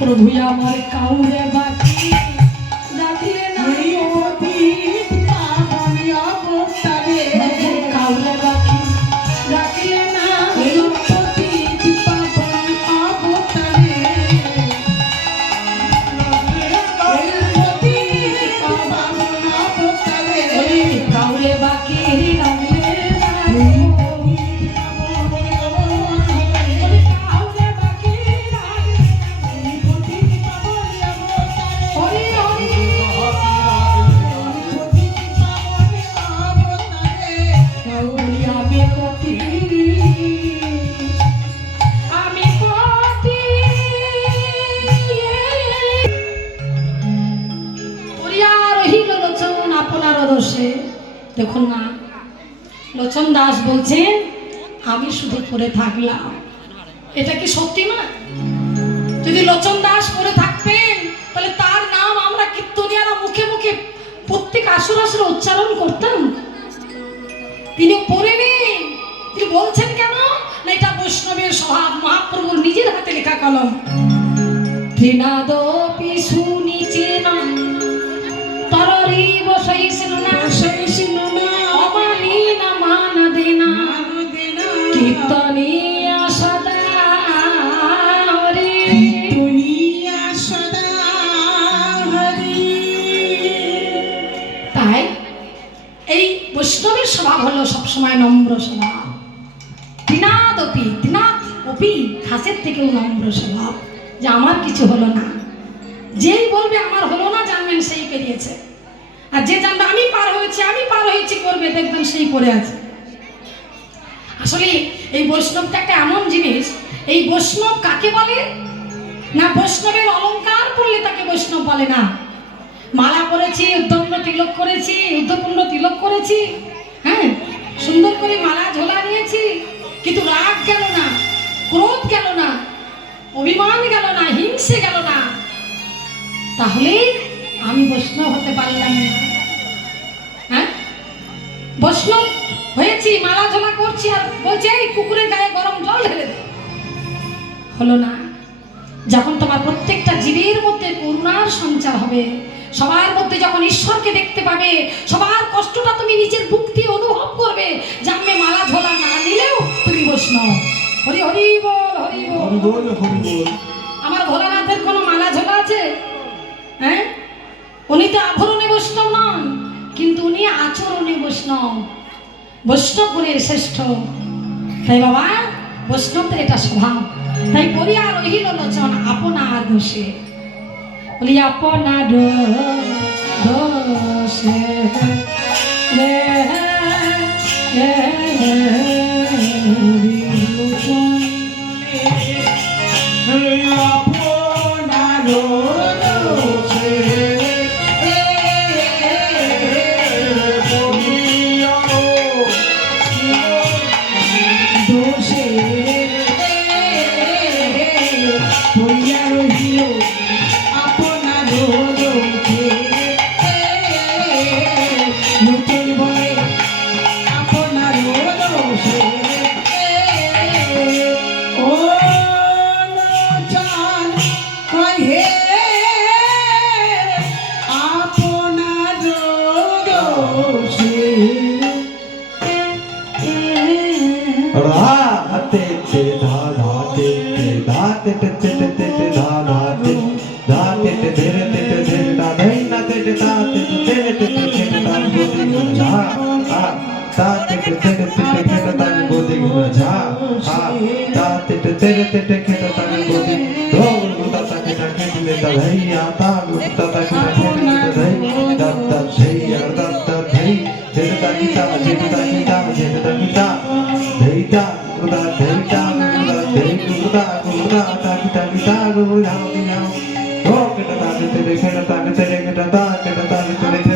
প্রভু আমার কাউরে বাকি রাখলে না কাউরে বাকি রাখলে না কাউরে বাকি রাখলে দেখুন না, লোচন দাস বলছেন আমি শুধু পড়ে থাকলাম। এটা কি সত্যি না? যদি লোচন দাস পড়ে থাকতেন তাহলে তার নাম আমরা কীর্তনিয়ারা মুখে মুখে প্রত্যেক আসর আসরে উচ্চারণ করতাম। তিনি পড়ে নেই, তিনি বলছেন কেন না এটা বৈষ্ণবের স্বভাব, মহাপ্রভুর নিজের হাতে লেখা কলম। তৃণাদপি সুনিচেন তররি বসাইছিল না অমানিনা মানদেনা কীর্তনিয়া সদা হরি কীর্তনিয়া সদা হরি। তাই এই বৈষ্ণবের স্বভাব হলো সবসময় নম্র স্বভাব। তৃণাদপি তৃণাদ অপি ঘাসের থেকেও নম্র স্বভাব, যে আমার কিছু হলো না। যেই বলবে আমার হলো না জানবেন সেই পেরিয়েছে, আর যে জানবে আমি পার হয়েছি করবে দেখবেন সেই পড়ে আছে। আসলে এই বৈষ্ণবটা একটা এমন জিনিস, এই বৈষ্ণব কাকে বলে না, বৈষ্ণবের অলংকার পরলে তাকে বৈষ্ণব বলে না। মালা পরেছি, উদ্দণ্ড তিলক করেছি, উদ্ধপুণ্ড তিলক করেছি, হ্যাঁ সুন্দর করে মালা ঝোলা নিয়েছি, কিন্তু রাগ গেল না, ক্রোধ গেল না, অভিমান গেল না, হিংসে গেল না, তাহলে আমি বৈষ্ণব হতে পারলাম না। হ্যাঁ বৈষ্ণব হয়েছি, মালা ঝোলা করছি, আর বলছে এই কুকুরের গায়ে গরম জল ঢেলে দে, হলো না। যখন তোমার প্রত্যেকটা জীবের মধ্যে করুণার সঞ্চার হবে, সবার মধ্যে যখন ঈশ্বরকে দেখতে পাবে, সবার কষ্টটা তুমি নিজের বুক দিয়ে অনুভব করবে, জানবে মালা ঝোলা না নিলেও তুমি বৈষ্ণব। হরি হরি বল, হরি বল, হরি বল। আমার ভোলানাথের কোনো মালা ঝোলা আছে? হ্যাঁ, উনি তো আভরণে বৈষ্ণব নন, কিন্তু উনি আচরণে বৈষ্ণব, বৈষ্ণব গুণের শ্রেষ্ঠ। তাই বাবা বৈষ্ণবদের এটা স্বভাব। তাই বলি আর রহিল লোচন আপনার দোষে, বলি আপনার দোষে রে Oh,